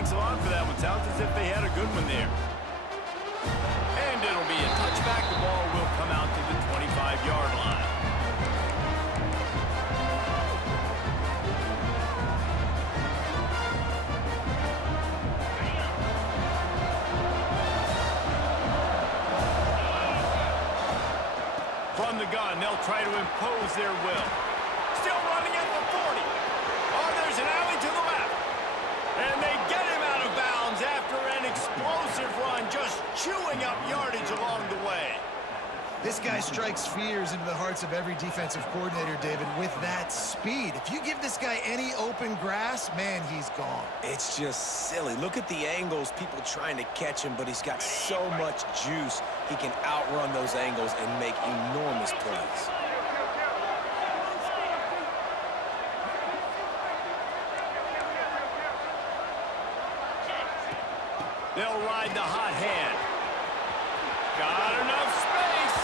thanks a lot for that one. Sounds as if they had a good one there. And it'll be a touchback. The ball will come out to the 25-yard line. From the gun, they'll try to impose their will. Still running at the 40. Oh, there's an alley to the left. And they get him out of bounds after an explosive run, just chewing up yardage along the way. This guy strikes fears into the hearts of every defensive coordinator, David, with that speed. If you give this guy any open grass, man, he's gone. It's just silly. Look at the angles, people trying to catch him, but he's got so much juice. He can outrun those angles and make enormous plays. They'll ride the hot hand. Got enough space.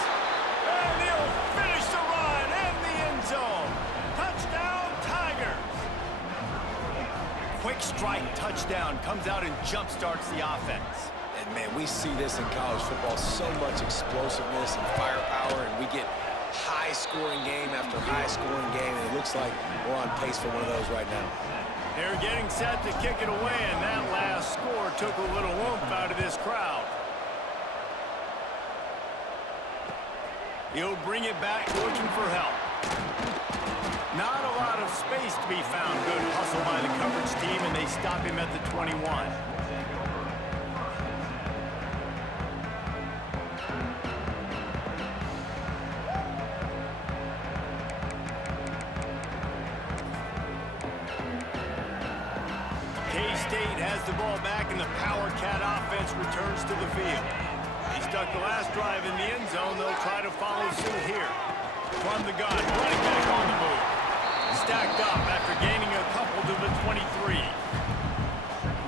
And he'll finish the run in the end zone. Touchdown, Tigers. Quick strike touchdown comes out and jump-starts the offense. And, man, we see this in college football, so much explosiveness and firepower, and we get high-scoring game after high-scoring game, and it looks like we're on pace for one of those right now. They're getting set to kick it away, and that last score took a little oomph out of this crowd. He'll bring it back looking for help. Not a lot of space to be found. Good hustle by the coverage team, and they stop him at the 21. K-State has the ball back, and the Power Cat offense returns to the field. He stuck the last drive in the end zone. They'll try to follow suit here. From the gun, running back on the move. Stacked up after gaining a couple to the 23.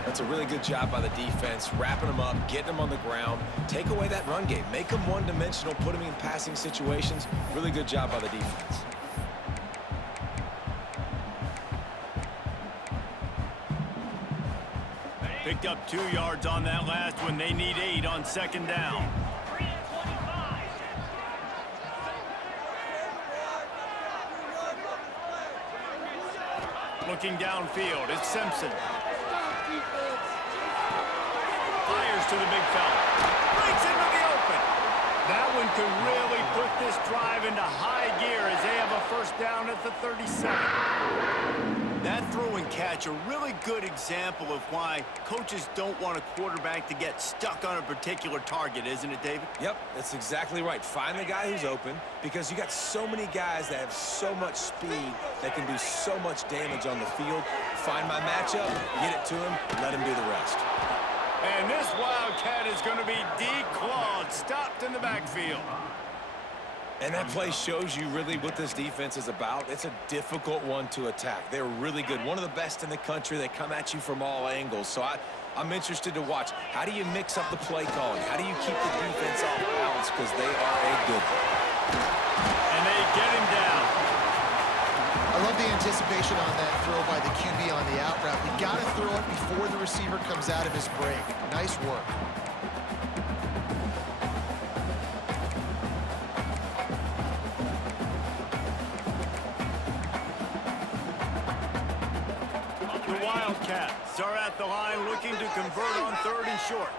That's a really good job by the defense, wrapping them up, getting them on the ground. Take away that run game. Make them one-dimensional, put them in passing situations. Really good job by the defense. Picked up 2 yards on that last one. They need 8 on second down. Looking downfield, it's Simpson. Fires to the big fella. Breaks into the open. That one could really put this drive into high gear as they have a first down at the 37. That throw and catch, a really good example of why coaches don't want a quarterback to get stuck on a particular target, isn't it, David? Yep, that's exactly right. Find the guy who's open, because you got so many guys that have so much speed that can do so much damage on the field. Find my matchup, get it to him, let him do the rest. And this Wildcat is going to be declawed, stopped in the backfield. And that play shows you really what this defense is about. It's a difficult one to attack. They're really good. One of the best in the country. They come at you from all angles. So I'm interested to watch. How do you mix up the play calling? How do you keep the defense off balance? Because they are a good one. And they get him down. I love the anticipation on that throw by the QB on the out route. You got to throw it before the receiver comes out of his break. Nice work. The Wildcats are at the line looking to convert on 3rd and short.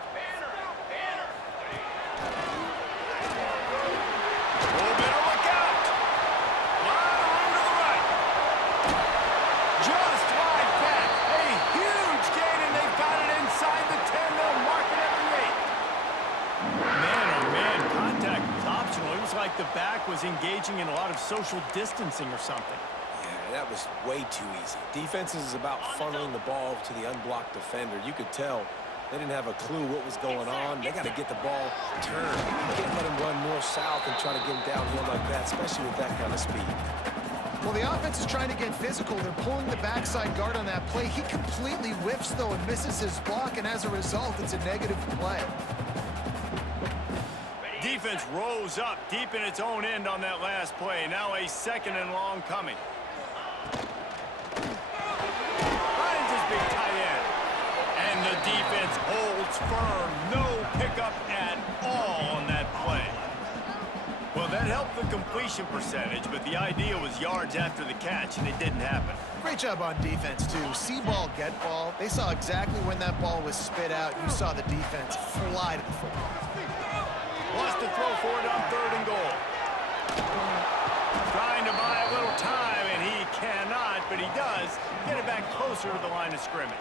Oh, better look out! Lot of room to the right. Just like that. A huge gain, and they've got it inside the 10. They'll mark it at the 8. Man, oh man, contact was optional. It was like the back was engaging in a lot of social distancing or something. That was way too easy. Defenses is about funneling the ball to the unblocked defender. You could tell they didn't have a clue what was going on. They got to get the ball turned. You can't let him run north-south and try to get him downhill like that, especially with that kind of speed. Well, the offense is trying to get physical. They're pulling the backside guard on that play. He completely whiffs, though, and misses his block, and as a result, it's a negative play. Defense rose up deep in its own end on that last play. Now a 2nd and long coming. Finds his big tight end. And defense holds firm. No pickup at all on that play. Well, that helped the completion percentage, but the idea was yards after the catch, and it didn't happen. Great job on defense, too. See ball, get ball. They saw exactly when that ball was spit out. You saw the defense fly to the football. Wants to throw for it on 3rd and goal. Trying to buy a little time, and he cannot, but he does get it back closer to the line of scrimmage.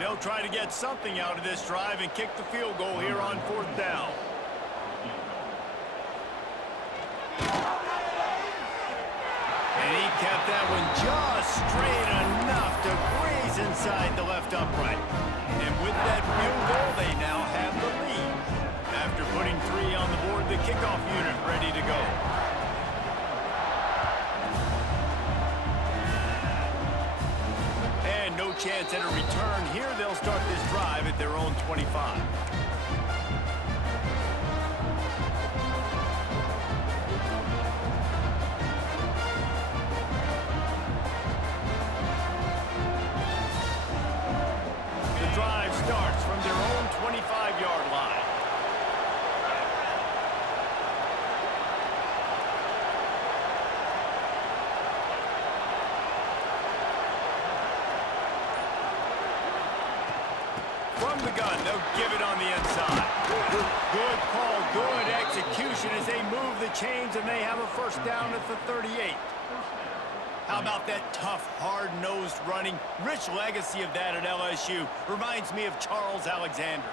They'll try to get something out of this drive and kick the field goal here on 4th down. And he kept that one just straight enough to graze inside the left upright. And with that field goal, they now have the lead. After putting 3 on the board, the kickoff unit ready to go. And no chance at a return here. They'll start this drive at their own 25. Starts from their own 25-yard line. From the gun, they'll give it on the inside. Good call, good execution as they move the chains, and they have a 1st down at the 38. How about that tough, hard-nosed running? Rich legacy of that at LSU. Reminds me of Charles Alexander.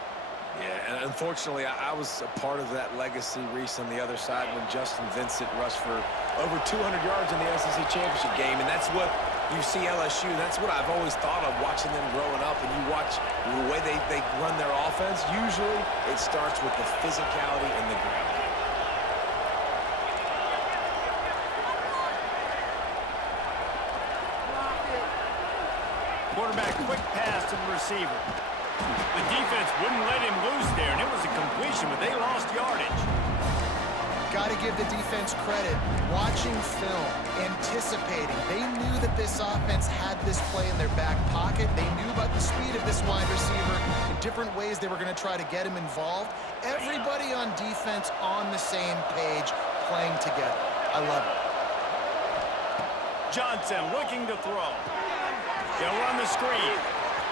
Yeah, and unfortunately, I was a part of that legacy, Reese, on the other side when Justin Vincent rushed for over 200 yards in the SEC championship game, and that's what you see LSU. That's what I've always thought of watching them growing up, and you watch the way they run their offense. Usually, it starts with the physicality in the ground. Quarterback, quick pass to the receiver. The defense wouldn't let him loose there, and it was a completion, but they lost yardage. Got to give the defense credit. Watching film, anticipating. They knew that this offense had this play in their back pocket. They knew about the speed of this wide receiver, the different ways they were going to try to get him involved. Everybody on defense on the same page, playing together. I love it. Johnson looking to throw. They'll run the screen.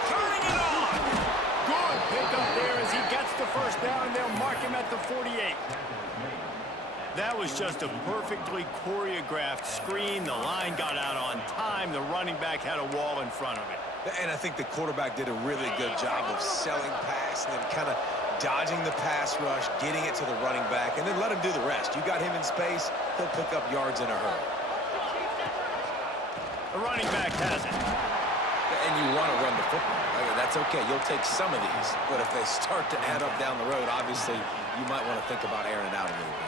Turning it on. Good pickup there as he gets the 1st down, and they'll mark him at the 48. That was just a perfectly choreographed screen. The line got out on time. The running back had a wall in front of it. And I think the quarterback did a really good job of selling pass and then kind of dodging the pass rush, getting it to the running back, and then let him do the rest. You got him in space, he'll pick up yards in a hurry. The running back has it. And you want to run the football. That's okay. You'll take some of these. But if they start to add up down the road, obviously, you might want to think about airing it out a little bit.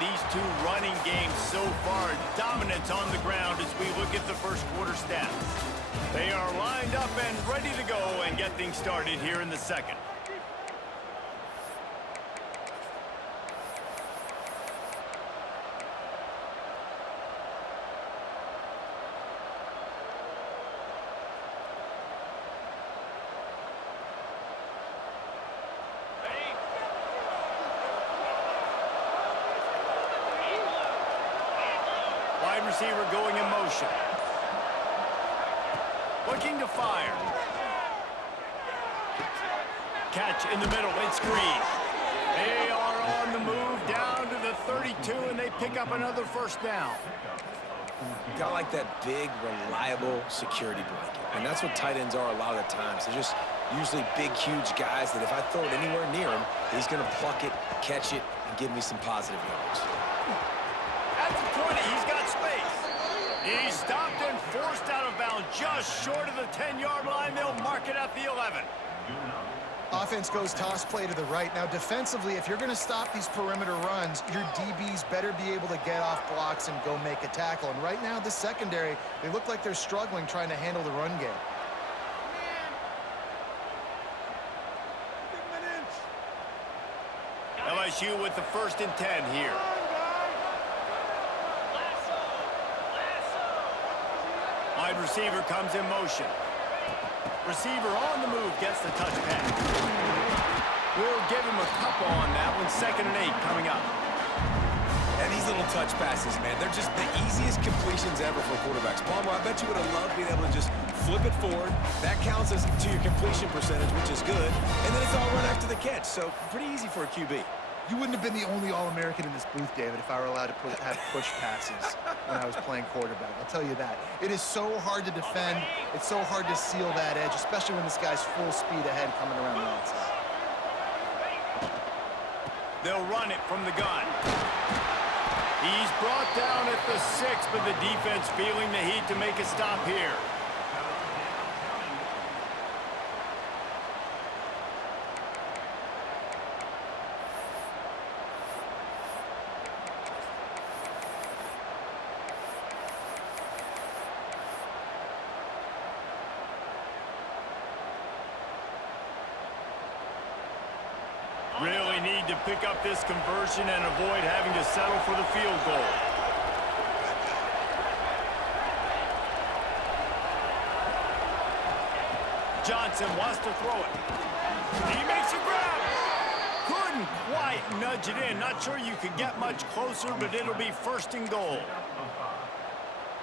These 2 running games so far, dominance on the ground as we look at the 1st quarter stats. They are lined up and ready to go and get things started here in the 2nd. Wide receiver going in motion. Looking to fire. Catch in the middle, it's screen. They are on the move down to the 32, and they pick up another 1st down. Got like that big, reliable security blanket. And that's what tight ends are a lot of the times. They're just usually big, huge guys that if I throw it anywhere near him, he's going to pluck it, catch it, and give me some positive yards. At the 20, he's got space. He's stopped and forced out of bounds just short of the 10-yard line. They'll mark it at the 11. Offense goes toss play to the right. Now, defensively, if you're going to stop these perimeter runs, your DBs better be able to get off blocks and go make a tackle. And right now, the secondary, they look like they're struggling trying to handle the run game. LSU with the 1st and 10 here. Wide receiver comes in motion. Receiver on the move gets the touch pass. We'll give him a couple on that one. 2nd and 8 coming up. And these little touch passes, man, they're just the easiest completions ever for quarterbacks. Palmer, I bet you would have loved being able to just flip it forward. That counts as to your completion percentage, which is good. And then it's all run after the catch, so pretty easy for a QB. You wouldn't have been the only All-American in this booth, David, if I were allowed to have push passes when I was playing quarterback. I'll tell you that. It is so hard to defend. It's so hard to seal that edge, especially when this guy's full speed ahead coming around the outside. They'll run it from the gun. He's brought down at the 6, but the defense feeling the heat to make a stop here. Really need to pick up this conversion and avoid having to settle for the field goal. Johnson wants to throw it. He makes a grab. Couldn't quite nudge it in. Not sure you could get much closer, but it'll be 1st and goal.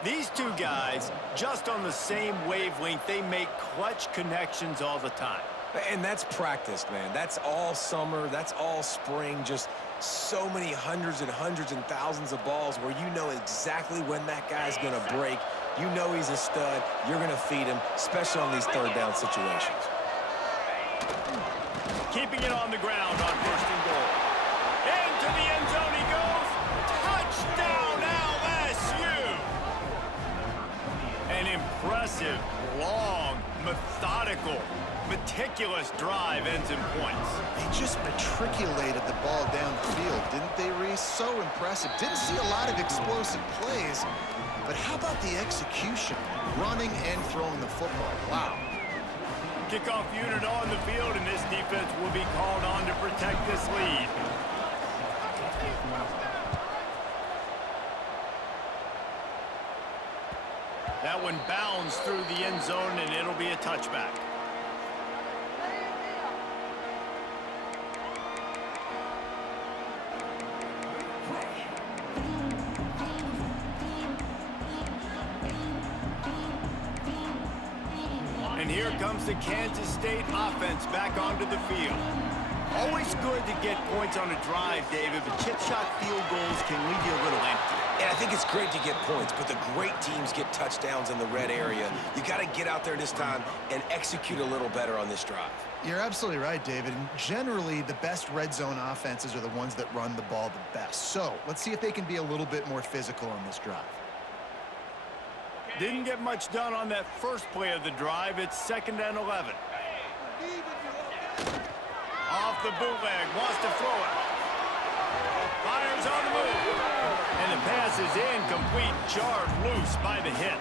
These two guys, just on the same wavelength, they make clutch connections all the time. And that's practiced, man. That's all summer. That's all spring. Just so many hundreds and thousands of balls where you know exactly when that guy's going to break. You know he's a stud. You're going to feed him, especially on these 3rd down situations. Keeping it on the ground on 1st and goal. Into the end zone he goes. Touchdown, LSU! An impressive, long, methodical, meticulous drive ends in points. They just matriculated the ball downfield, didn't they, Reese? So impressive. Didn't see a lot of explosive plays, but how about the execution? Running and throwing the football. Wow. Kickoff unit on the field, and this defense will be called on to protect this lead. That one bounds through the end zone, and it'll be a touchback. And here comes the Kansas State offense back onto the field. Always good to get points on a drive, David, but chip shot field goals can leave you a little empty. And I think it's great to get points, but the great teams get touchdowns in the red area. You got to get out there this time and execute a little better on this drive. You're absolutely right, David. And generally, the best red zone offenses are the ones that run the ball the best. So let's see if they can be a little bit more physical on this drive. Didn't get much done on that first play of the drive. It's 2nd and 11. Off the bootleg, wants to throw it. Fires on the move. And the pass is incomplete, jarred loose by the hit.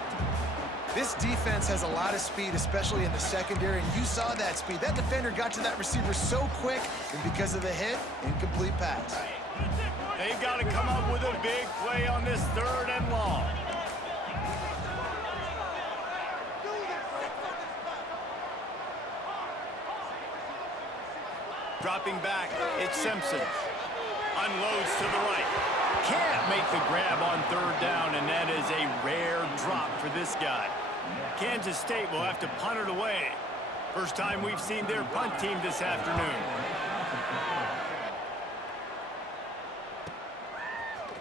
This defense has a lot of speed, especially in the secondary, and you saw that speed. That defender got to that receiver so quick, and because of the hit, incomplete pass. They've got to come up with a big play on this 3rd and long. Dropping back, it's Simpson. Unloads to the right. Can't make the grab on 3rd down, and that is a rare drop for this guy. Kansas State will have to punt it away. First time we've seen their punt team this afternoon.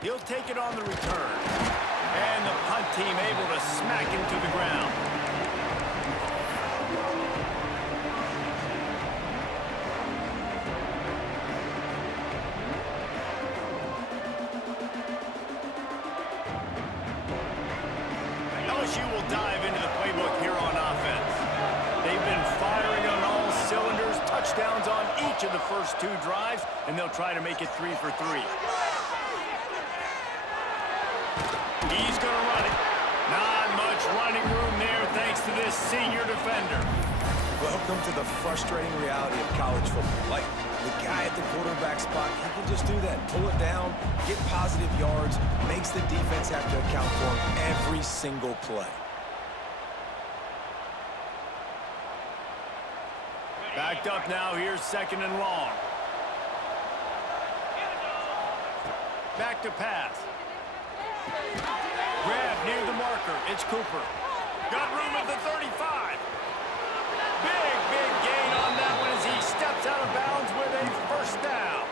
He'll take it on the return. And the punt team able to smack him to the ground. LSU will dive into the playbook here on offense. They've been firing on all cylinders. touchdowns on each of the first 2 drives, and they'll try to make it 3 for 3. He's going to run it. Not much running room there thanks to this senior defender. Welcome to the frustrating reality of college football. Like, the guy at the quarterback spot, he can just do that. Pull it down, get positive yards, makes the defense have to account for him every single play. Backed up now. Here's 2nd and long. Back to pass. Grab near the marker. It's Cooper. Got room at the 35. Big gain on that one as he steps out of bounds with a first down.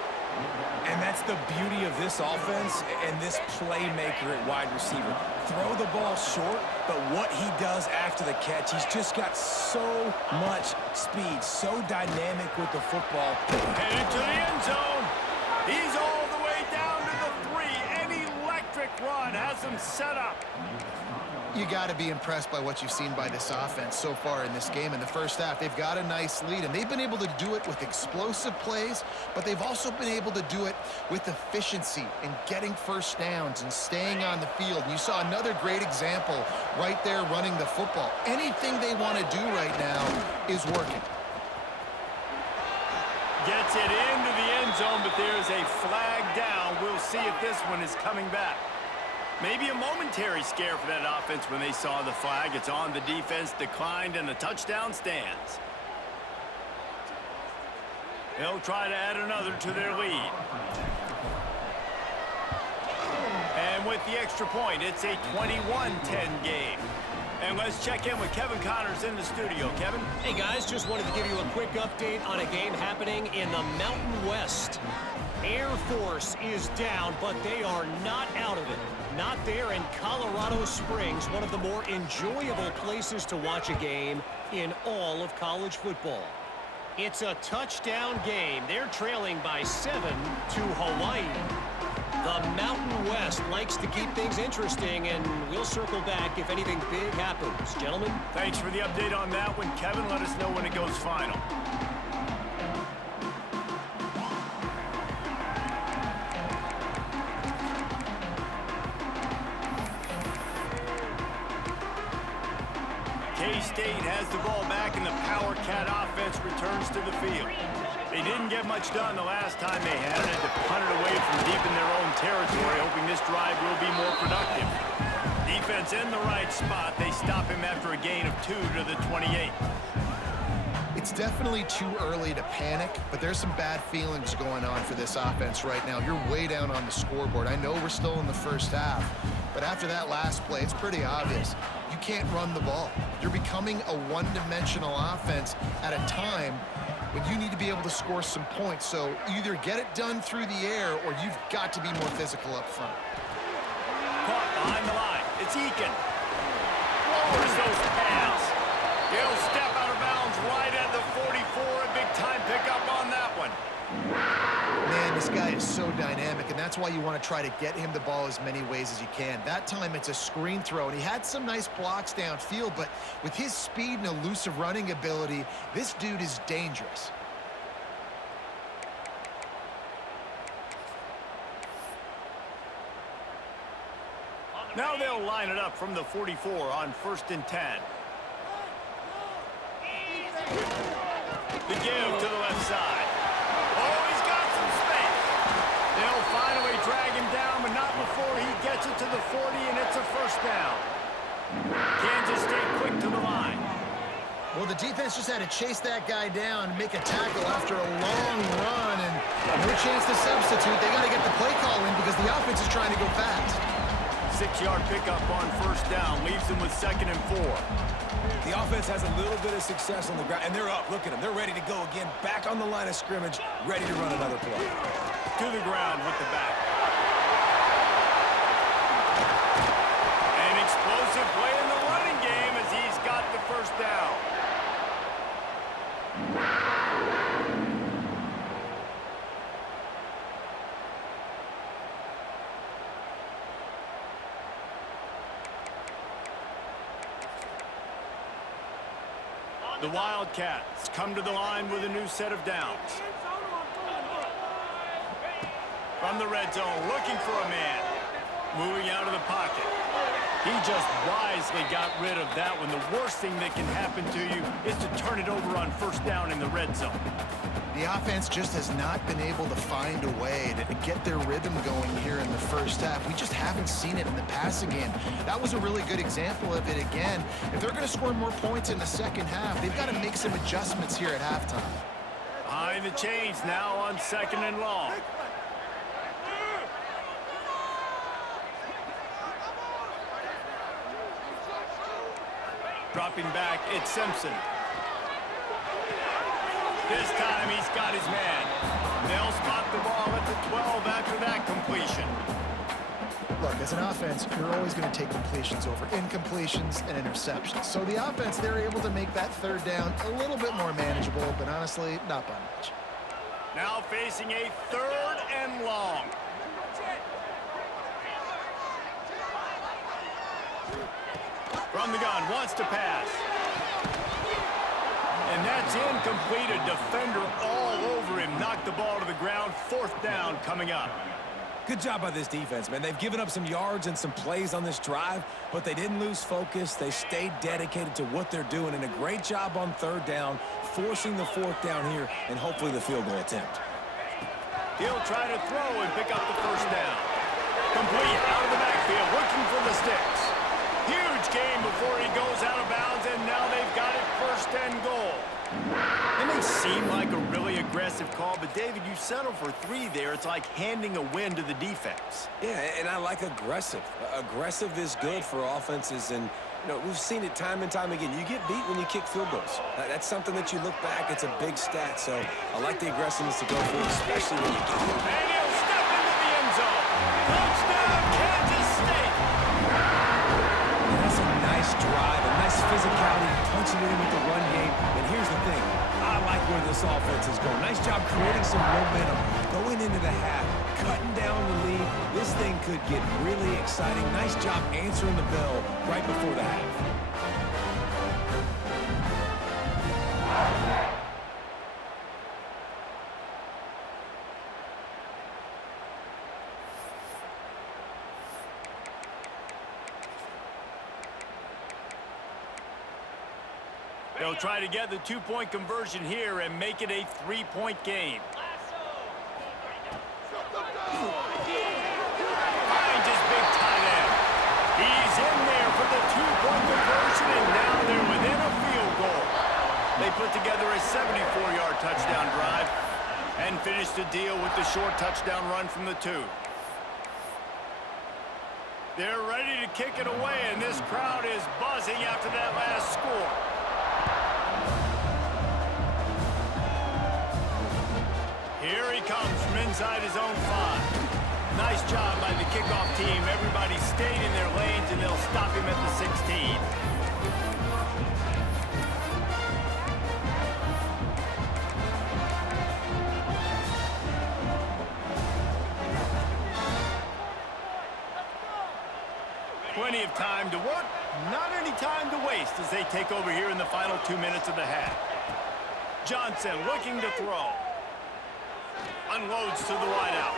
And that's the beauty of this offense and this playmaker at wide receiver. Throw the ball short, but what he does after the catch, he's just got so much speed, so dynamic with the football. Headed to the end zone. He's all the way down to the 3. An electric run has him set up. You got to be impressed by what you've seen by this offense so far in this game. In the first half, they've got a nice lead, and they've been able to do it with explosive plays, but they've also been able to do it with efficiency and getting first downs and staying on the field. And you saw another great example right there running the football. Anything they want to do right now is working. Gets it into the end zone, but there's a flag down. We'll see if this one is coming back. Maybe a momentary scare for that offense when they saw the flag. It's on, the defense declined, and the touchdown stands. They'll try to add another to their lead. And with the extra point, it's a 21-10 game. And let's check in with Kevin Connors in the studio. Kevin? Hey, guys, just wanted to give you a quick update on a game happening in the Mountain West. Air Force is down, but they are not out of it. Not there in Colorado Springs, one of the more enjoyable places to watch a game in all of college football. It's a touchdown game. They're trailing by 7 to Hawaii. The Mountain West likes to keep things interesting, and we'll circle back if anything big happens. Gentlemen? Thanks for the update on that one, Kevin. Let us know when it goes final. K-State has the ball back, and the Power Cat offense returns to the field. They didn't get much done the last time they had it. To punt it away from deep in their own territory, hoping this drive will be more productive. Defense in the right spot. They stop him after a gain of 2 to the 28. It's definitely too early to panic, but there's some bad feelings going on for this offense right now. You're way down on the scoreboard. I know we're still in the first half, but after that last play, it's pretty obvious. You can't run the ball. You're becoming a one-dimensional offense at a time when you need to be able to score some points. So either get it done through the air or you've got to be more physical up front. Caught behind the line. It's Eakin. Lowers those pads. He'll step out of bounds right at the 44. A big-time pickup on that one. Man, this guy is so dynamic, and that's why you want to try to get him the ball as many ways as you can. That time, it's a screen throw, and he had some nice blocks downfield, but with his speed and elusive running ability, this dude is dangerous. Now they'll line it up from the 44 on 1st and 10. The give to the left side. Oh, he's got some space. They'll finally drag him down, but not before he gets it to the 40, and it's a first down. Kansas State quick to the line. Well, the defense just had to chase that guy down and make a tackle after a long run, and no chance to substitute. They got to get the play call in because the offense is trying to go fast. 6-yard pickup on first down, leaves them with 2nd and 4. The offense has a little bit of success on the ground, and they're up. Look at them. They're ready to go again. Back on the line of scrimmage, ready to run another play. To the ground with the back. An explosive play in the running game as he's got the first down. The Wildcats come to the line with a new set of downs. From the red zone, looking for a man. Moving out of the pocket. He just wisely got rid of that one. The worst thing that can happen to you is to turn it over on first down in the red zone. The offense just has not been able to find a way to get their rhythm going here in the first half. We just haven't seen it in the passing game. That was a really good example of it again. If they're going to score more points in the second half, they've got to make some adjustments here at halftime. Behind the chains now on 2nd and long. Dropping back, it's Simpson. This time he's got his man. They'll spot the ball at the 12 after that completion. Look, as an offense, you're always going to take completions over incompletions and interceptions. So the offense, they're able to make that third down a little bit more manageable, but honestly, not by much. Now facing a 3rd and long. From the gun, wants to pass. And that's incomplete. A defender all over him. Knocked the ball to the ground. 4th down coming up. Good job by this defense, man. They've given up some yards and some plays on this drive, but they didn't lose focus. They stayed dedicated to what they're doing, and a great job on 3rd down, forcing the 4th down here, and hopefully the field goal attempt. He'll try to throw and pick up the 1st down. Complete out of the backfield, looking for the sticks. Huge game before he goes out of bounds, and now they've got it 1st and goal. It may seem like a really aggressive call, but David, you settle for 3 there. It's like handing a win to the defense. Yeah, and I like aggressive. Aggressive is good for offenses, and we've seen it time and time again. You get beat when you kick field goals. That's something that you look back, it's a big stat, so I like the aggressiveness to go for it, especially when you get beat. And he'll step into the end zone. Touchdown, Kansas State! That's a nice drive, a nice physicality, punching it in with the run game. And here's the thing, I like where this offense is going. Nice job creating some momentum, going into the half, cutting down the lead. This thing could get really exciting. Nice job answering the bell right before the half. They'll try to get the 2-point conversion here and make it a 3-point game. Finds his big tight end. He's in there for the 2-point conversion, and now they're within a field goal. They put together a 74-yard touchdown drive and finish the deal with the short touchdown run from the 2. They're ready to kick it away, and this crowd is buzzing after that last score. Here he comes from inside his own 5. Nice job by the kickoff team. Everybody stayed in their lanes, and they'll stop him at the 16. Plenty of time to work, not any time to waste as they take over here in the final 2 minutes of the half. Johnson looking to throw. Unloads to the wideout.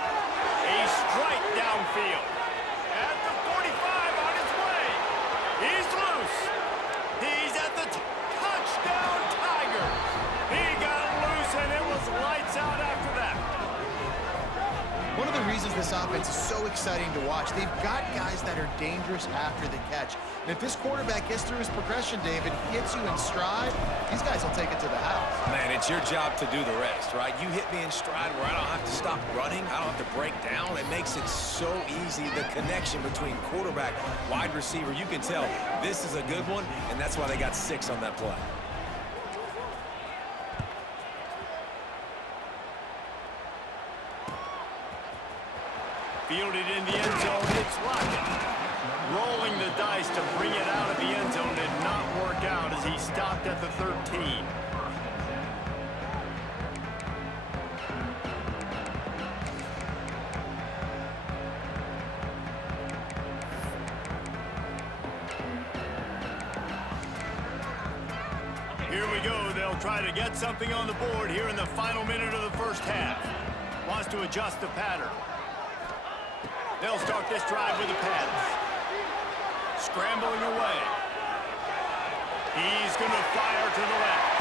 A strike downfield. At the 45 on his way. He's loose. He's at the touchdown Tigers. He got loose and it was lights out after that. One of the reasons this offense is so exciting to watch, they've got guys that are dangerous after the catch. And if this quarterback gets through his progression, David, hits you in stride, these guys will take it to the house. Man, it's your job to do the rest, right? You hit me in stride where I don't have to stop running. I don't have to break down. It makes it so easy, the connection between quarterback, wide receiver. You can tell this is a good one, and that's why they got 6 on that play. Fielded in the end zone, it's Lockett. Rolling the dice to bring it out of the end zone did not work out as he stopped at the 13. Here we go. They'll try to get something on the board here in the final minute of the first half. Wants to adjust the pattern. They'll start this drive with a pass. Scrambling away. He's going to fire to the left.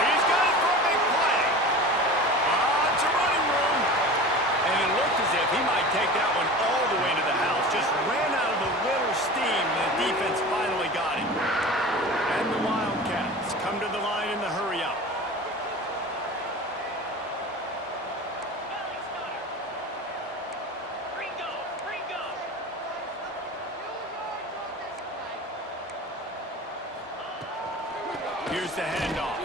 He's got it for a big play. It's a running room. And it looked as if he might take that one all the way to the house. Just ran out of a little steam, and the defense finally got him. And the Wildcats come to the line in the hurry-up. Here's the handoff.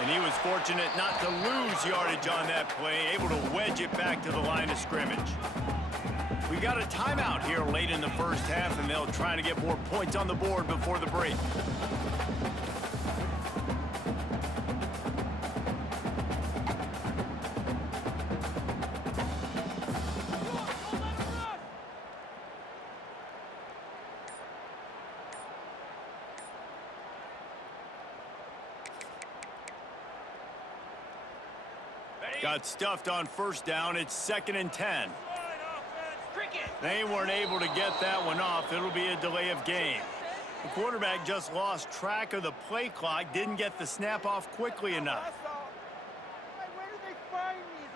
And he was fortunate not to lose yardage on that play, able to wedge it back to the line of scrimmage. We've got a timeout here late in the first half, and they'll try to get more points on the board before the break. Got stuffed on first down. It's 2nd and 10. They weren't able to get that one off. It'll be a delay of game. The quarterback just lost track of the play clock, didn't get the snap off quickly enough. Where did they find these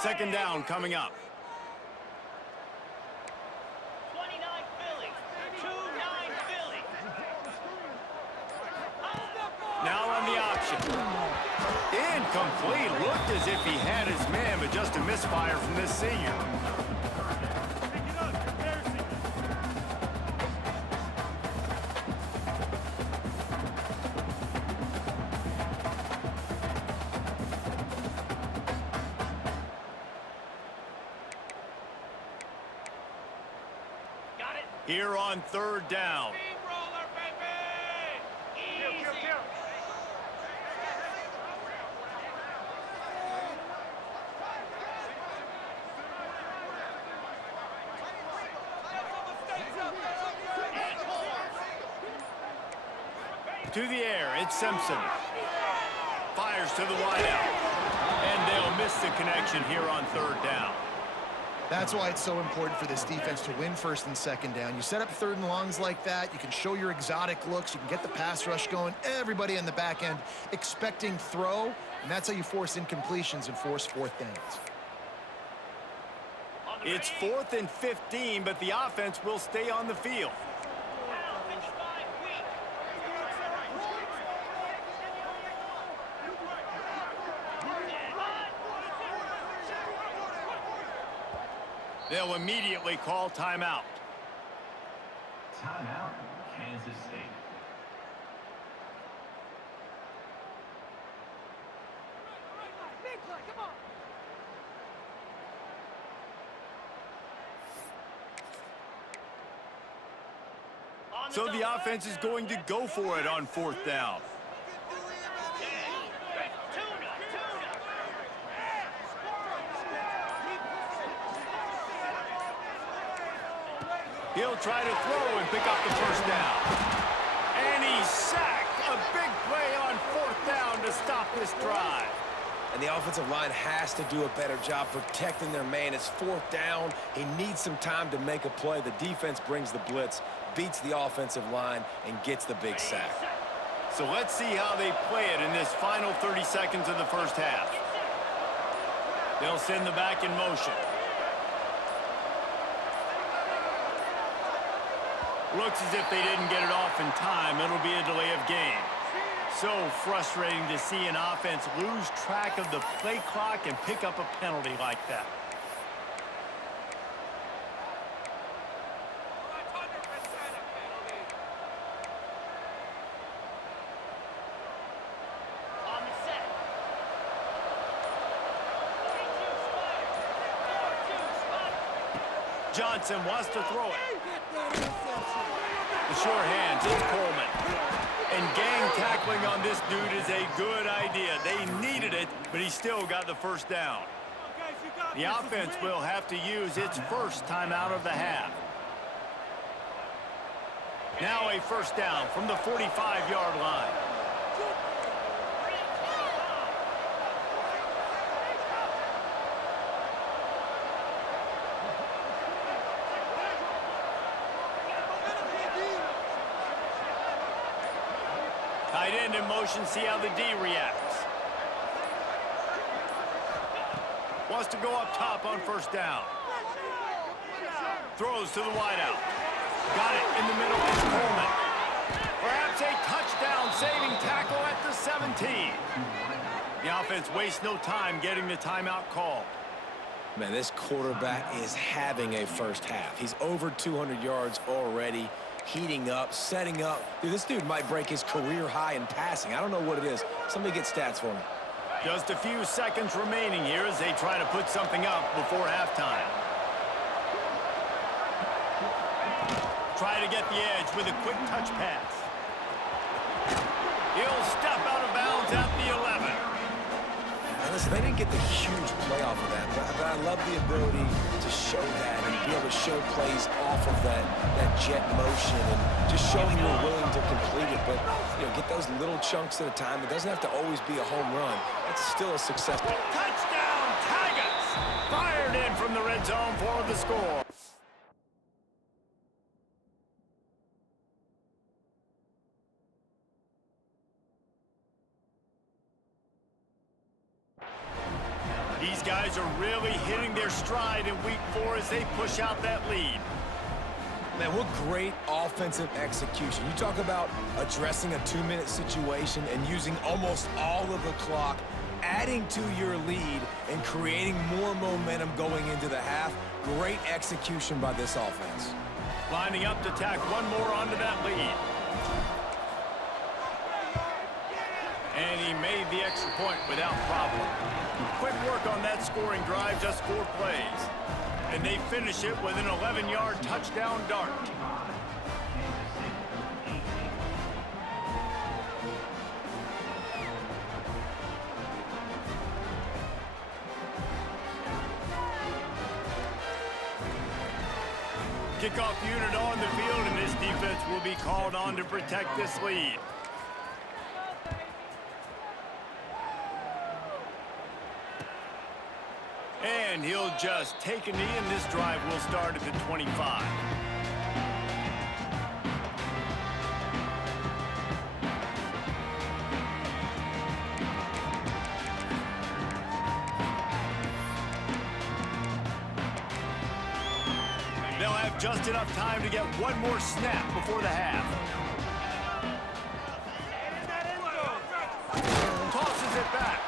officials? 2nd down coming up. Now on the option. Incomplete. Looked as if he had his man, but just a misfire from this senior. Got it. Here on 3rd down. Steamroller, baby! Easy. To the air, it's Simpson. Fires to the wideout. And they'll miss the connection here on 3rd down. That's why it's so important for this defense to win 1st and 2nd down. You set up 3rd and longs like that, you can show your exotic looks, you can get the pass rush going, everybody in the back end expecting throw, and that's how you force incompletions and force 4th downs. It's 4th and 15, but the offense will stay on the field. They'll immediately call timeout. Timeout, Kansas State. Big play, come on. So the offense is going to go for it on 4th down. He'll try to throw and pick up the 1st down. And he's sacked. A big play on 4th down to stop this drive. And the offensive line has to do a better job protecting their man. It's 4th down. He needs some time to make a play. The defense brings the blitz, beats the offensive line, and gets the big sack. So let's see how they play it in this final 30 seconds of the first half. They'll send the back in motion. Looks as if they didn't get it off in time. It'll be a delay of game. So frustrating to see an offense lose track of the play clock and pick up a penalty like that. Johnson wants to throw it. The short hands, it's Coleman. And gang tackling on this dude is a good idea. They needed it, but he still got the 1st down. The offense will have to use its first timeout of the half. Now a first down from the 45-yard line. Tight end in motion, see how the D reacts. Wants to go up top on first down. Throws to the wideout. Got it in the middle. It's Coleman. Perhaps a touchdown saving tackle at the 17. The offense wastes no time getting the timeout called. Man, this quarterback is having a first half. He's over 200 yards already, heating up, setting up. Dude, this dude might break his career high in passing. I don't know what it is. Somebody get stats for me. Just a few seconds remaining here as they try to put something up before halftime. Try to get the edge with a quick touch pass. He'll step out of bounds at the 11. Now listen, they didn't get the huge play off of that, but I love the ability to show that and be able to show plays off of that jet motion and just show them you're willing to complete it. But, you know, get those little chunks at a time. It doesn't have to always be a home run. That's still a success. Touchdown, Tigers! Fired in from the red zone for the score. These guys are really hitting their stride in week 4 as they push out that lead. Man, what great offensive execution. You talk about addressing a 2-minute situation and using almost all of the clock, adding to your lead and creating more momentum going into the half. Great execution by this offense. Lining up to tack one more onto that lead. And he made the extra point without problem. Quick work on that scoring drive, just 4 plays. And they finish it with an 11-yard touchdown dart. Kickoff unit on the field, and this defense will be called on to protect this lead. And he'll just take a knee, and this drive will start at the 25. They'll have just enough time to get one more snap before the half. Tosses it back.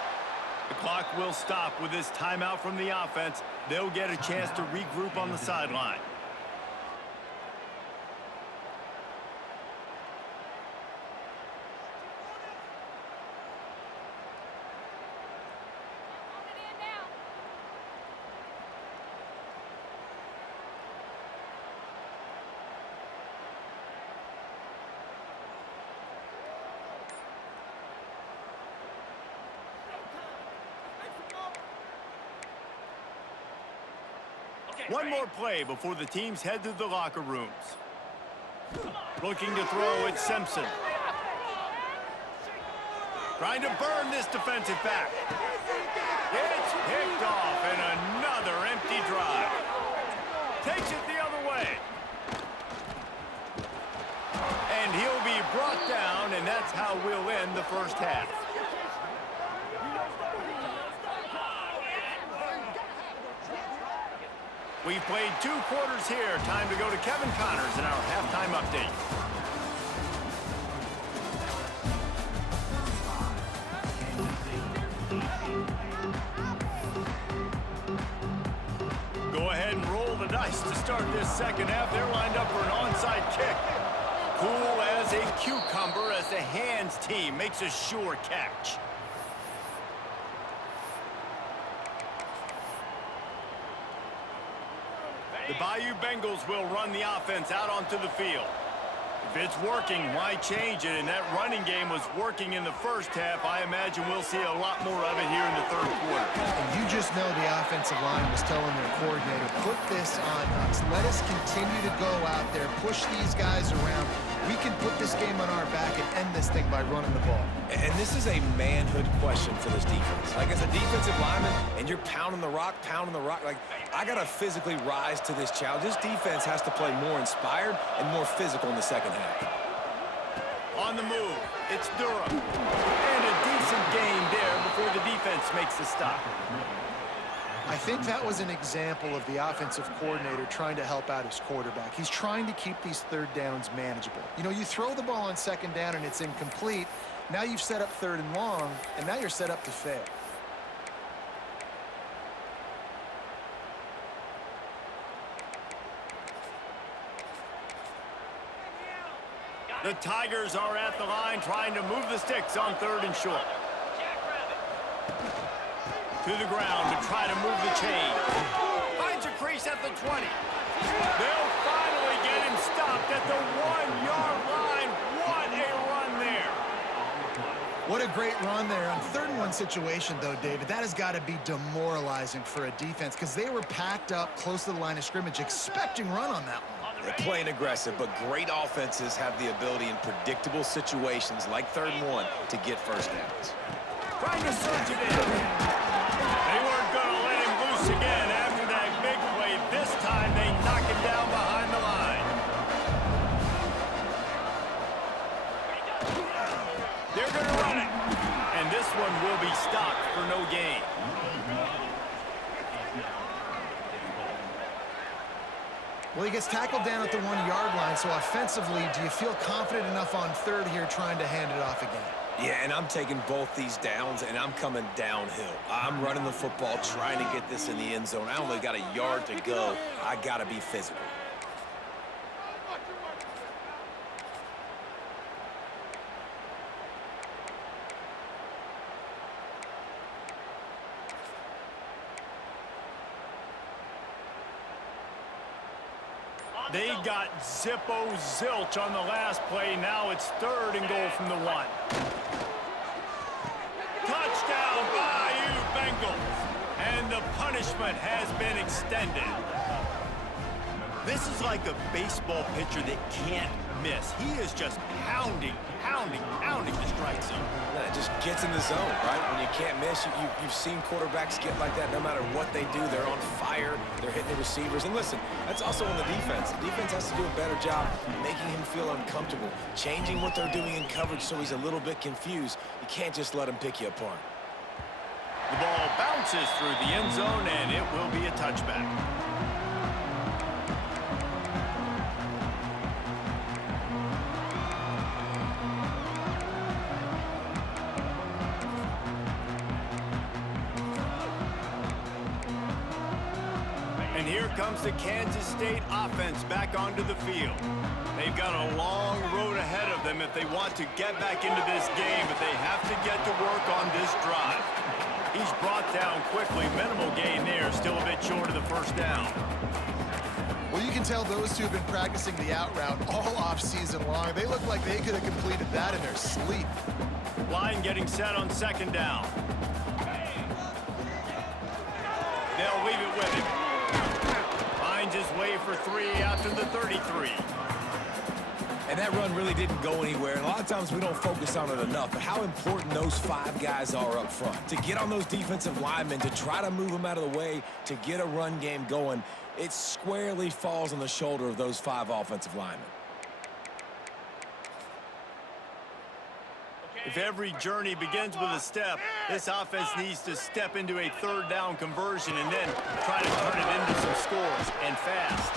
The clock will stop with this timeout from the offense. They'll get a chance to regroup on the sideline. One more play before the teams head to the locker rooms. Looking to throw, it's Simpson. Trying to burn this defensive back. It's picked off, and another empty drive. Takes it the other way. And he'll be brought down, and that's how we'll end the first half. We've played 2 quarters here. Time to go to Kevin Connors in our halftime update. Go ahead and roll the dice to start this second half. They're lined up for an onside kick. Cool as a cucumber as the hands team makes a sure catch. The Bayou Bengals will run the offense out onto the field. If it's working, why change it? And that running game was working in the first half. I imagine we'll see a lot more of it here in the third quarter. And you just know the offensive line was telling their coordinator, put this on us. Let us continue to go out there, push these guys around. We can put this game on our back and end this thing by running the ball. And this is a manhood question for this defense. Like, as a defensive lineman, and you're pounding the rock, like, I got to physically rise to this challenge. This defense has to play more inspired and more physical in the second half. On the move, it's Durham. And a decent gain there before the defense makes the stop. I think that was an example of the offensive coordinator trying to help out his quarterback. He's trying to keep these third downs manageable. You know, you throw the ball on second down and it's incomplete. Now you've set up third and long, and now you're set up to fail. The Tigers are at the line trying to move the sticks on third and short. To the ground to try to move the chain. Finds a crease at the 20. They'll finally get him stopped at the 1-yard line. What a run there. What a great run there. On 3rd and 1 situation, though, David, that has got to be demoralizing for a defense because they were packed up close to the line of scrimmage expecting run on that one. They're playing aggressive, but great offenses have the ability in predictable situations like 3rd and 1 to get first downs. Trying to surge it in. They weren't going to let him loose again after that big play. This time they knock him down behind the line. They're going to run it. And this one will be stopped for no gain. Well, he gets tackled down at the 1-yard line, so offensively, do you feel confident enough on 3rd here trying to hand it off again? Yeah, and I'm taking both these downs, and I'm coming downhill. I'm running the football, trying to get this in the end zone. I only got a yard to go. I got to be physical. They got zilch on the last play. Now it's 3rd and goal from the 1. Touchdown, Bayou Bengals. And the punishment has been extended. This is like a baseball pitcher that can't miss. He is just pounding the strike zone. Yeah, it just gets in the zone, right? When you can't miss, you've seen quarterbacks get like that no matter what they do. They're on fire. They're hitting the receivers. And listen, that's also on the defense. The defense has to do a better job making him feel uncomfortable, changing what they're doing in coverage so he's a little bit confused. You can't just let him pick you apart. The ball bounces through the end zone, and it will be a touchback. And here comes the Kansas State offense back onto the field. They've got a long road ahead of them if they want to get back into this game, but they have to get to work on this drive. He's brought down quickly. Minimal gain there, still a bit short of the first down. Well, you can tell those two have been practicing the out route all off-season long. They look like they could have completed that in their sleep. Line getting set on 2nd down. They'll leave it with him. Finds his way for 3 out to the 33. And that run really didn't go anywhere. And a lot of times we don't focus on it enough. But how important those 5 guys are up front. To get on those defensive linemen, to try to move them out of the way, to get a run game going, it squarely falls on the shoulder of those 5 offensive linemen. If every journey begins with a step, this offense needs to step into a 3rd down conversion and then try to turn it into some scores, and fast.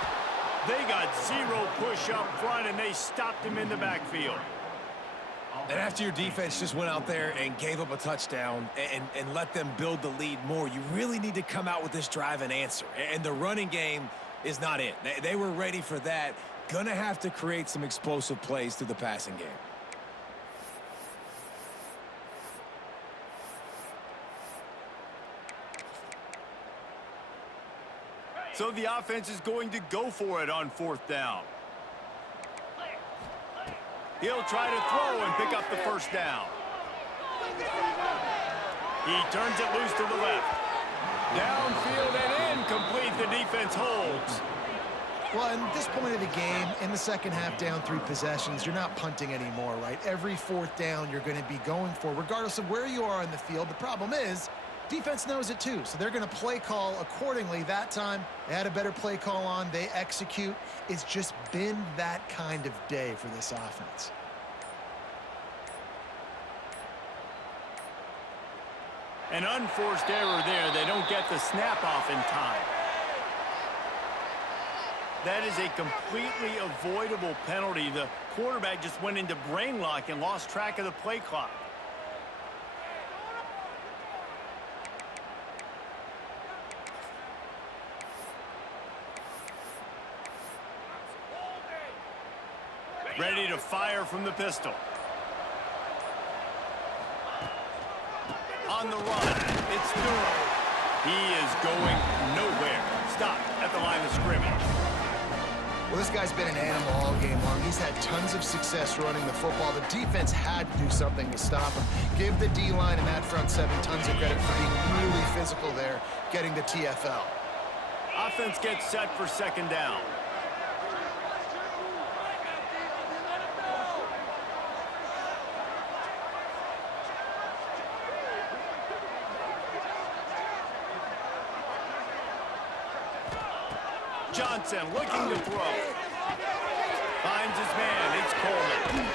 They got 0 push up front, and they stopped him in the backfield. And after your defense just went out there and gave up a touchdown and let them build the lead more, you really need to come out with this drive and answer. And the running game is not it. They were ready for that. Gonna have to create some explosive plays through the passing game. So the offense is going to go for it on 4th down. He'll try to throw and pick up the first down. He turns it loose to the left. Down the defense holds. Well, at this point of the game, in the second half, down 3 possessions, you're not punting anymore, right? Every 4th down you're going to be going for, regardless of where you are in the field. The problem is, defense knows it too, so they're going to play call accordingly. That time, they had a better play call on. They execute. It's just been that kind of day for this offense. An unforced error there. They don't get the snap off in time. That is a completely avoidable penalty. The quarterback just went into brain lock and lost track of the play clock. Ready to fire from the pistol. On the run, it's Durham. He is going nowhere. Stop at the line of scrimmage. Well, this guy's been an animal all game long. He's had tons of success running the football. The defense had to do something to stop him. Give the D-line and that front 7 tons of credit for being really physical there, getting the TFL. Offense gets set for 2nd down. Johnson looking to throw. Finds his man. It's Coleman.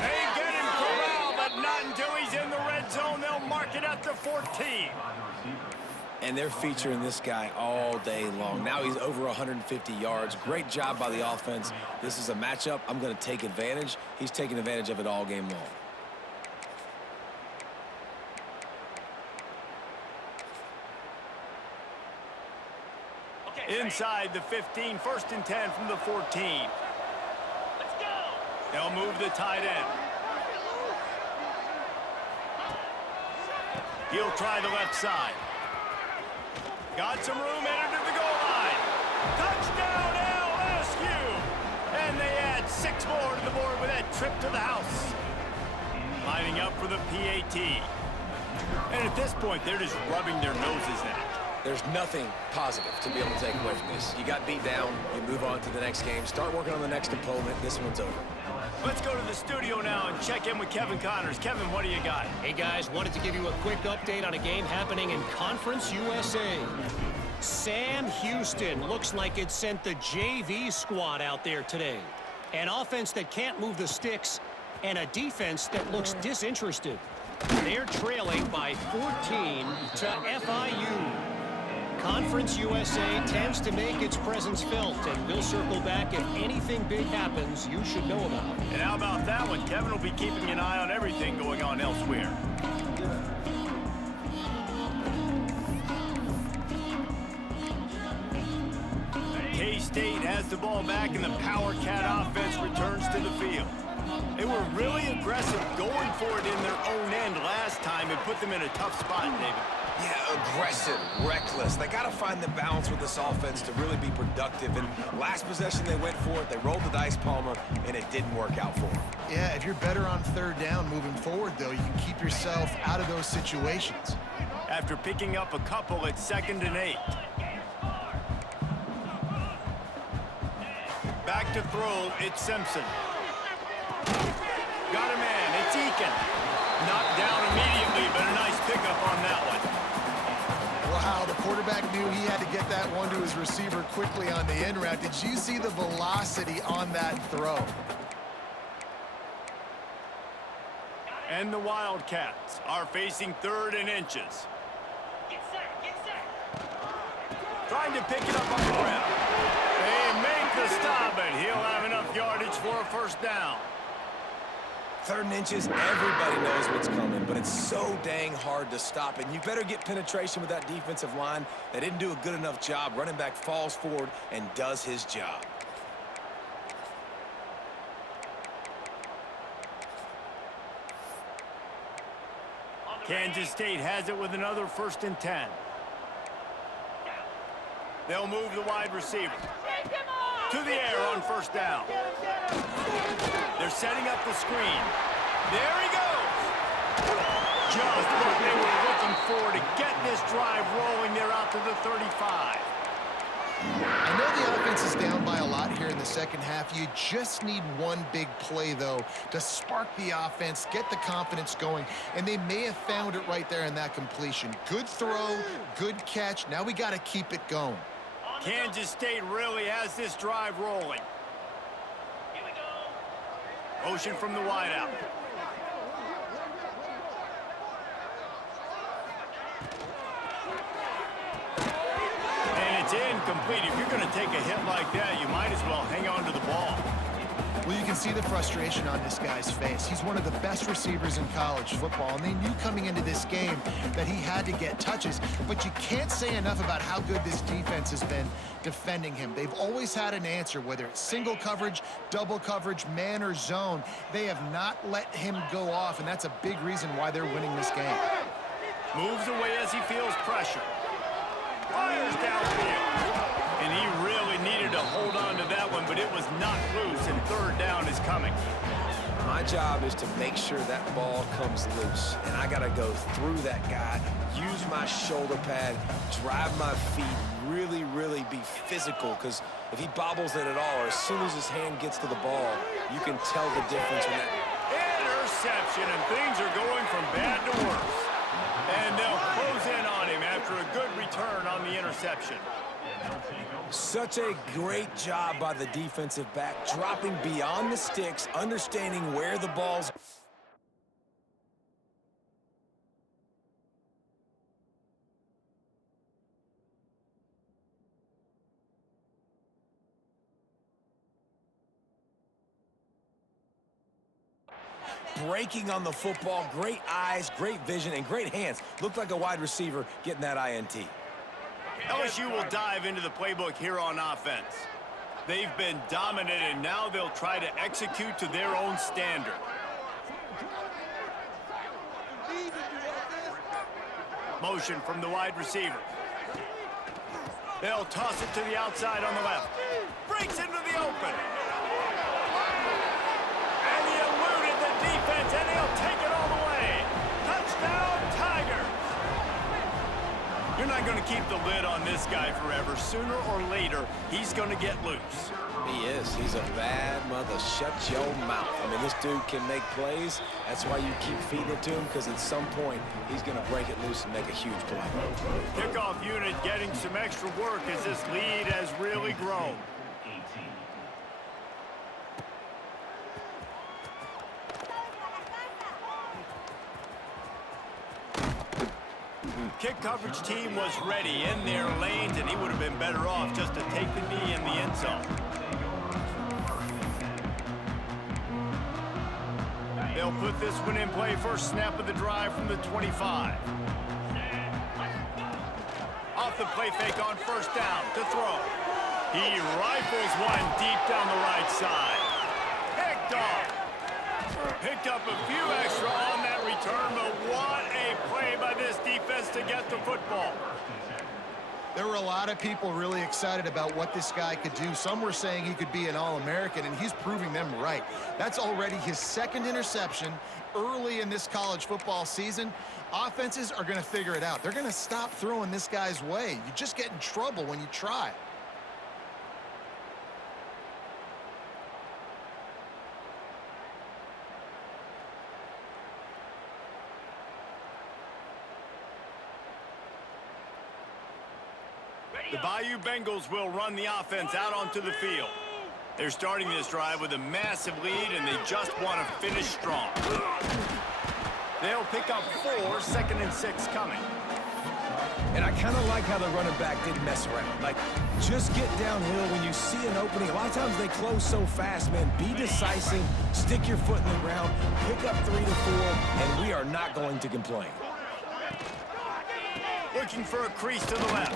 They get him corralled, but not until he's in the red zone. They'll mark it at the 14. And they're featuring this guy all day long. Now he's over 150 yards. Great job by the offense. This is a matchup. I'm going to take advantage. He's taking advantage of it all game long. Inside the 15, 1st and 10 from the 14. Let's go. They'll move the tight end. He'll try the left side. Got some room, headed to the goal line. Touchdown, LSU! And they add 6 more to the board with that trip to the house. Lining up for the PAT. And at this point, they're just rubbing their noses at it. There's nothing positive to be able to take away from this. You got beat down, you move on to the next game, start working on the next opponent. This one's over. Let's go to the studio now and check in with Kevin Connors. Kevin, what do you got? Hey, guys, wanted to give you a quick update on a game happening in Conference USA. Sam Houston looks like it sent the JV squad out there today. An offense that can't move the sticks and a defense that looks disinterested. They're trailing by 14 to FIU. Conference USA tends to make its presence felt, and we'll circle back if anything big happens you should know about. And how about that one? Kevin will be keeping an eye on everything going on elsewhere. K-State has the ball back, and the Power Cat offense returns to the field. They were really aggressive going for it in their own end last time and put them in a tough spot, David. Yeah, aggressive, reckless. They got to find the balance with this offense to really be productive. And last possession, they went for it. They rolled the dice, Palmer, and it didn't work out for them. Yeah, if you're better on 3rd down moving forward, though, you can keep yourself out of those situations. After picking up a couple at 2nd and 8. Back to throw, it's Simpson. Got a man, it's Eakin. Knocked down immediately, but a nice pickup on that one. Wow, the quarterback knew he had to get that one to his receiver quickly on the end route. Did you see the velocity on that throw? And the Wildcats are facing 3rd and inches. Get set. Trying to pick it up on the ground. They make the stop, and he'll have enough yardage for a 1st down. 3rd and inches, everybody knows what's coming, but it's so dang hard to stop. And you better get penetration with that defensive line. They didn't do a good enough job. Running back falls forward and does his job. Kansas State has it with another 1st and 10. They'll move the wide receiver. To the air on 1st down. They're setting up the screen. There he goes. Just what they were looking for to get this drive rolling. They're out to the 35. I know the offense is down by a lot here in the second half. You just need one big play, though, to spark the offense, get the confidence going, and they may have found it right there in that completion. Good throw, good catch. Now we got to keep it going. Kansas State really has this drive rolling. Here we go. Motion from the wideout. And it's incomplete. If you're going to take a hit like that, you might as well hang on to the ball. Well, you can see the frustration on this guy's face. He's one of the best receivers in college football, and they knew coming into this game that he had to get touches, but you can't say enough about how good this defense has been defending him. They've always had an answer, whether it's single coverage, double coverage, man or zone. They have not let him go off, and that's a big reason why they're winning this game. Moves away as he feels pressure. Fires downfield. And he really needed to hold on to that one, but it was not loose, and third down is coming. My job is to make sure that ball comes loose, and I got to go through that guy, use my shoulder pad, drive my feet, really be physical, because if he bobbles it at all, or as soon as his hand gets to the ball, you can tell the difference when that... Interception, and things are going from bad to worse. And they'll close in on him after a good return on the interception. Such a great job by the defensive back, dropping beyond the sticks, understanding where the ball's... breaking on the football, great eyes, great vision, and great hands. Looked like a wide receiver getting that INT. LSU will dive into the playbook here on offense. They've been dominant, and now they'll try to execute to their own standard. Motion from the wide receiver. They'll toss it to the outside on the left. Breaks into the open. And he eluded the defense, and he'll take it all the way. Touchdown, Tigers! You're not going to keep the lid on this guy forever. Sooner or later, he's going to get loose. He is. He's a bad mother. Shut your mouth. I mean, this dude can make plays. That's why you keep feeding it to him, because at some point, he's going to break it loose and make a huge play. Kickoff unit getting some extra work as this lead has really grown. Kick coverage team was ready in their lanes, and he would have been better off just to take the knee in the end zone. They'll put this one in play. First snap of the drive from the 25. Off the play fake on first down to throw. He rifles one deep down the right side. Picked off. Picked up a few extra on that return, but what a play by this defense to get the football. There were a lot of people really excited about what this guy could do. Some were saying he could be an All-American, and he's proving them right. That's already his second interception early in this college football season. Offenses are going to figure it out. They're going to stop throwing this guy's way. You just get in trouble when you try. The Bayou Bengals will run the offense out onto the field. They're starting this drive with a massive lead, and they just want to finish strong. They'll pick up 4, 2nd and 6 coming. And I kind of like how the running back didn't mess around. Like, just get downhill when you see an opening. A lot of times they close so fast, man. Be decisive, stick your foot in the ground, pick up 3 to 4, and we are not going to complain. Looking for a crease to the left.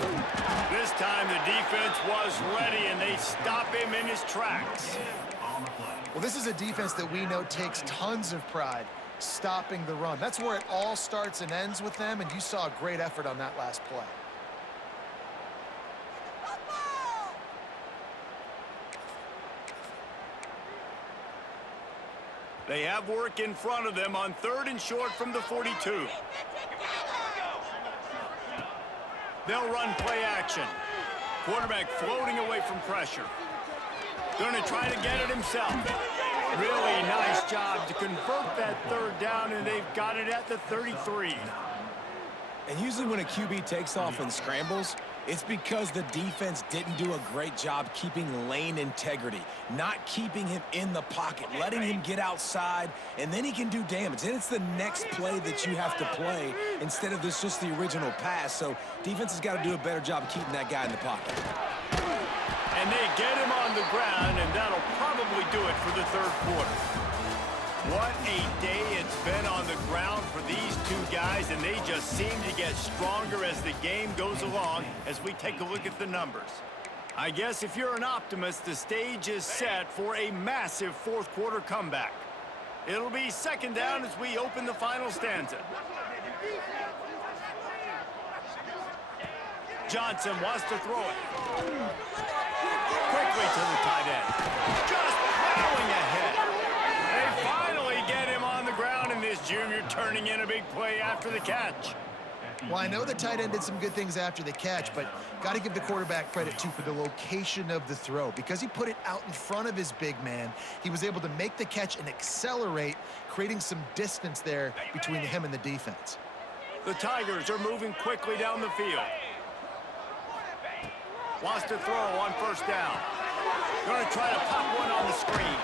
This time the defense was ready, and they stop him in his tracks. Well, this is a defense that we know takes tons of pride stopping the run. That's where it all starts and ends with them, and you saw a great effort on that last play. They have work in front of them on 3rd and short from the 42. They'll run play action. Quarterback floating away from pressure. Going to try to get it himself. Really nice job to convert that third down, and they've got it at the 33. And usually when a QB takes off and scrambles, it's because the defense didn't do a great job keeping lane integrity, not keeping him in the pocket, letting him get outside, and then he can do damage. Then it's the next play that you have to play instead of this just the original pass. So defense has got to do a better job of keeping that guy in the pocket. And they get him on the ground, and that'll probably do it for the third quarter. What a day it's been on the ground for these two guys, and they just seem to get stronger as the game goes along as we take a look at the numbers. I guess if you're an optimist, the stage is set for a massive fourth quarter comeback. It'll be second down as we open the final stanza. Johnson wants to throw it. Quickly to the tight end. Just plowing ahead. They finally get him on the ground, and this junior turning in a big play after the catch. Well, I know the tight end did some good things after the catch, but got to give the quarterback credit, too, for the location of the throw. Because he put it out in front of his big man, he was able to make the catch and accelerate, creating some distance there between him and the defense. The Tigers are moving quickly down the field. Wants to throw on first down. Going to try to pop one on the screen.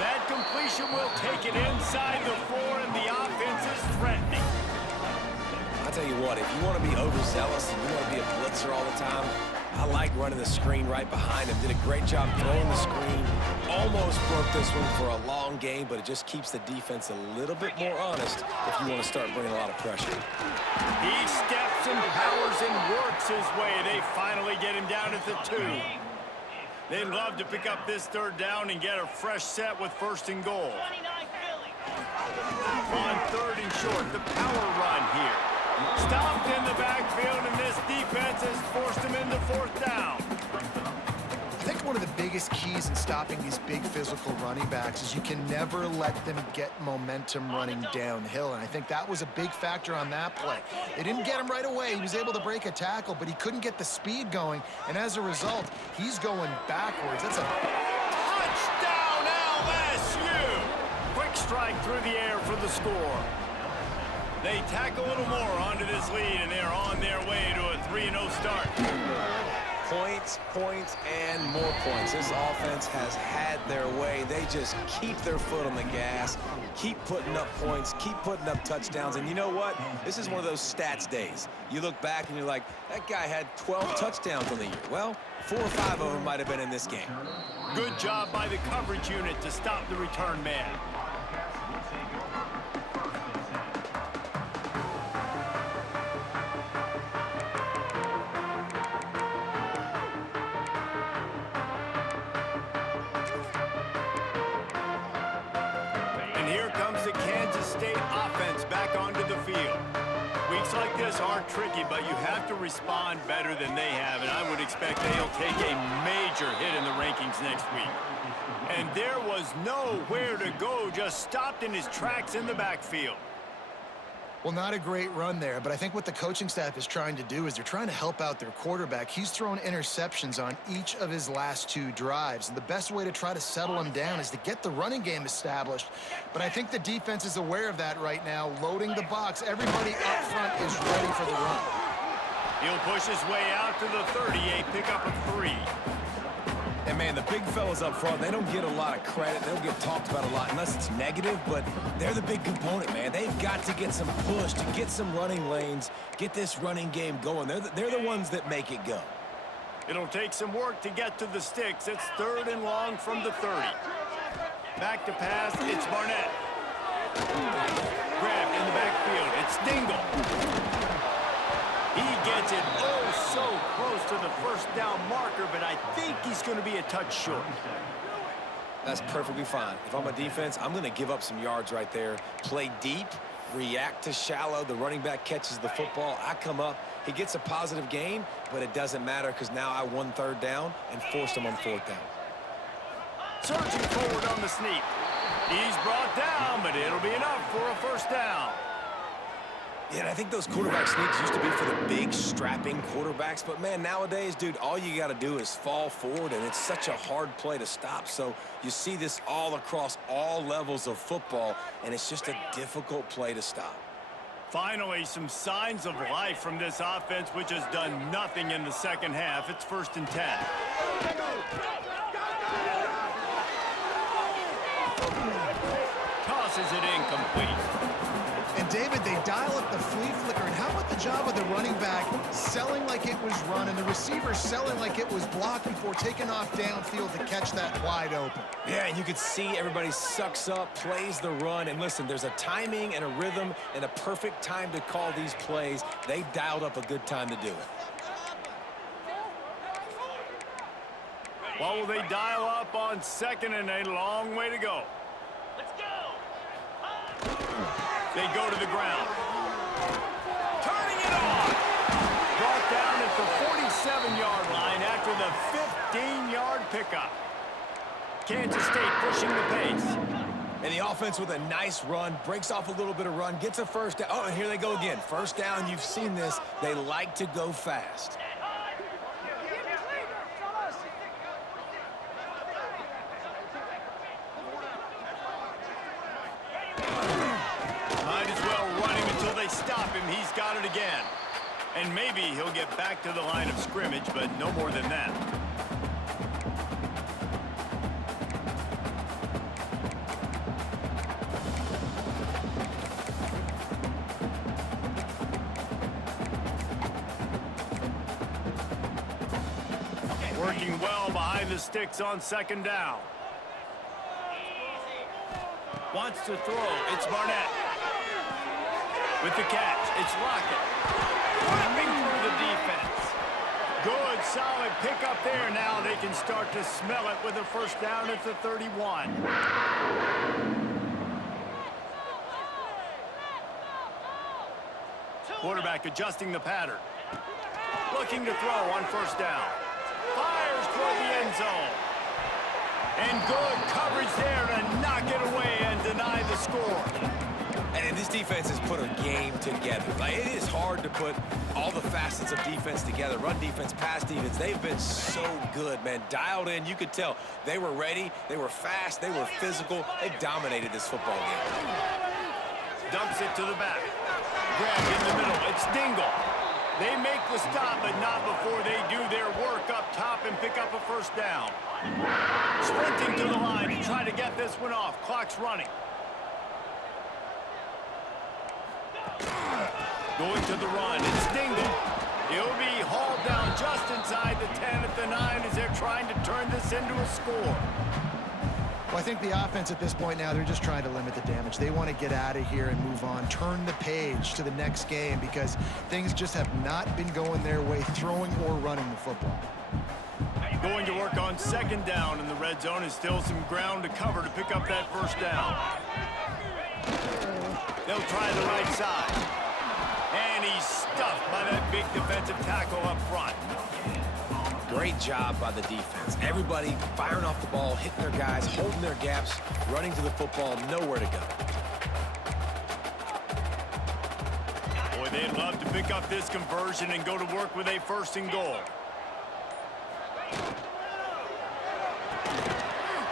That completion will take it inside the 4, and the offense is threatening. I'll tell you what, if you want to be overzealous and you want to be a blitzer all the time, I like running the screen right behind him. Did a great job throwing the screen. Almost broke this one for a long game, but it just keeps the defense a little bit more honest if you want to start bringing a lot of pressure. He steps and powers and works his way. They finally get him down at the 2. They'd love to pick up this third down and get a fresh set with first and goal. On third and short, the power run here. Stopped in the backfield, and this defense has forced him into fourth down. I think one of the biggest keys in stopping these big physical running backs is you can never let them get momentum running downhill, and I think that was a big factor on that play. They didn't get him right away. He was able to break a tackle, but he couldn't get the speed going, and as a result, he's going backwards. That's a touchdown, LSU! Quick strike through the air for the score. They tack a little more onto this lead, and they're on their way to a 3-0 start. Points, points, and more points. This offense has had their way. They just keep their foot on the gas, keep putting up points, keep putting up touchdowns. And you know what? This is one of those stats days. You look back and you're like, that guy had 12 touchdowns on the year. Well, 4 or 5 of them might have been in this game. Good job by the coverage unit to stop the return man. Weeks like this aren't tricky, but you have to respond better than they have, and I would expect they'll take a major hit in the rankings next week. And there was nowhere to go, just stopped in his tracks in the backfield. Well, not a great run there, but I think what the coaching staff is trying to do is they're trying to help out their quarterback. He's thrown interceptions on each of his last 2 drives, and the best way to try to settle him down is to get the running game established. But I think the defense is aware of that right now, loading the box. Everybody up front is ready for the run. He'll push his way out to the 30, a pickup of 3. And, man, the big fellas up front, they don't get a lot of credit. They don't get talked about a lot unless it's negative, but they're the big component, man. They've got to get some push, to get some running lanes, get this running game going. They're the ones that make it go. It'll take some work to get to the sticks. It's 3rd and long from the 30. Back to pass, it's Barnett. Grabbed in the backfield, it's Dingle. He gets it so close to the first down marker, but I think he's going to be a touch short. That's perfectly fine. If I'm a defense, I'm going to give up some yards right there. Play deep, react to shallow. The running back catches the football. I come up. He gets a positive gain, but it doesn't matter because now I won 3rd down and forced him on 4th down. Surging forward on the sneak. He's brought down, but it'll be enough for a first down. Yeah, and I think those quarterback sneaks used to be for the big, strapping quarterbacks. But, man, nowadays, dude, all you got to do is fall forward, and it's such a hard play to stop. So you see this all across all levels of football, and it's just a difficult play to stop. Finally, some signs of life from this offense, which has done nothing in the second half. It's 1st and 10. Tosses it incomplete. And, David, they dial up the flea flicker. And how about the job of the running back selling like it was run and the receiver selling like it was blocked before taking off downfield to catch that wide open? Yeah, and you could see everybody sucks up, plays the run. And listen, there's a timing and a rhythm and a perfect time to call these plays. They dialed up a good time to do it. What will they dial up on 2nd and a long way to go? They go to the ground. Turning it on. Brought down at the 47-yard line after the 15-yard pickup. Kansas State pushing the pace. And the offense with a nice run, breaks off a little bit of run, gets a first down. Oh, and here they go again. First down, you've seen this. They like to go fast. Stop him, he's got it again. And maybe he'll get back to the line of scrimmage, but no more than that. Working well behind the sticks on 2nd down. Wants to throw, it's Barnett. With the catch, it's Lockett. Whipping through the defense. Good, solid pickup there. Now they can start to smell it with a first down at the 31. Quarterback adjusting the pattern. Looking to throw on 1st down. Fires toward the end zone. And good coverage there to knock it away and deny the score. And this defense has put a game together. Like, it is hard to put all the facets of defense together. Run defense, pass defense. They've been so good, man. Dialed in. You could tell they were ready. They were fast. They were physical. They dominated this football game. Dumps it to the back. Grab in the middle. It's Dingle. They make the stop, but not before they do their work up top and pick up a first down. Sprinting to the line to try to get this one off. Clock's running. Going to the run, it's Dingle. He'll be hauled down just inside the 10 at the 9 as they're trying to turn this into a score. Well, I think the offense at this point now, they're just trying to limit the damage. They want to get out of here and move on, turn the page to the next game because things just have not been going their way, throwing or running the football. Going to work on 2nd down in the red zone is still some ground to cover to pick up that first down. They'll try the right side. And he's stuffed by that big defensive tackle up front. Great job by the defense. Everybody firing off the ball, hitting their guys, holding their gaps, running to the football, nowhere to go. Boy, they'd love to pick up this conversion and go to work with a 1st and goal.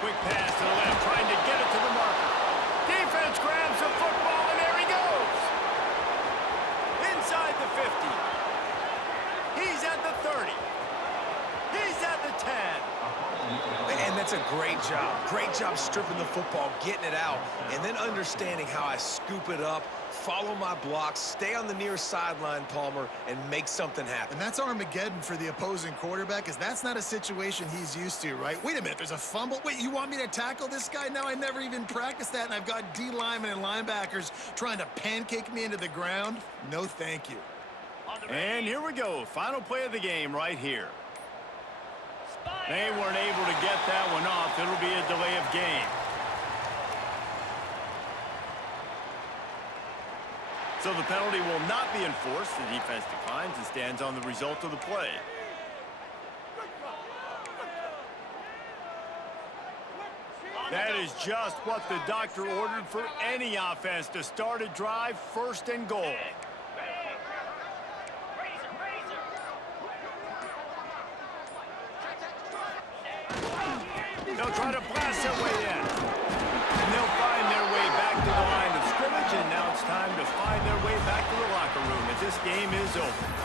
Quick pass to the left, trying to get it to the marker. Defense grabs the football, and there he goes. Inside the 50. He's at the 30. He's at the 10. And that's a great job. Great job stripping the football, getting it out, and then understanding how I scoop it up, follow my blocks, stay on the near sideline, Palmer, and make something happen. And that's Armageddon for the opposing quarterback, because that's not a situation he's used to, right? Wait a minute, there's a fumble. Wait, you want me to tackle this guy? No, I never even practiced that, and I've got D linemen and linebackers trying to pancake me into the ground. No, thank you. And here we go. Final play of the game right here. They weren't able to get that one off. It'll be a delay of game. So the penalty will not be enforced. The defense declines and stands on the result of the play. That is just what the doctor ordered for any offense to start a drive, 1st and goal. is over.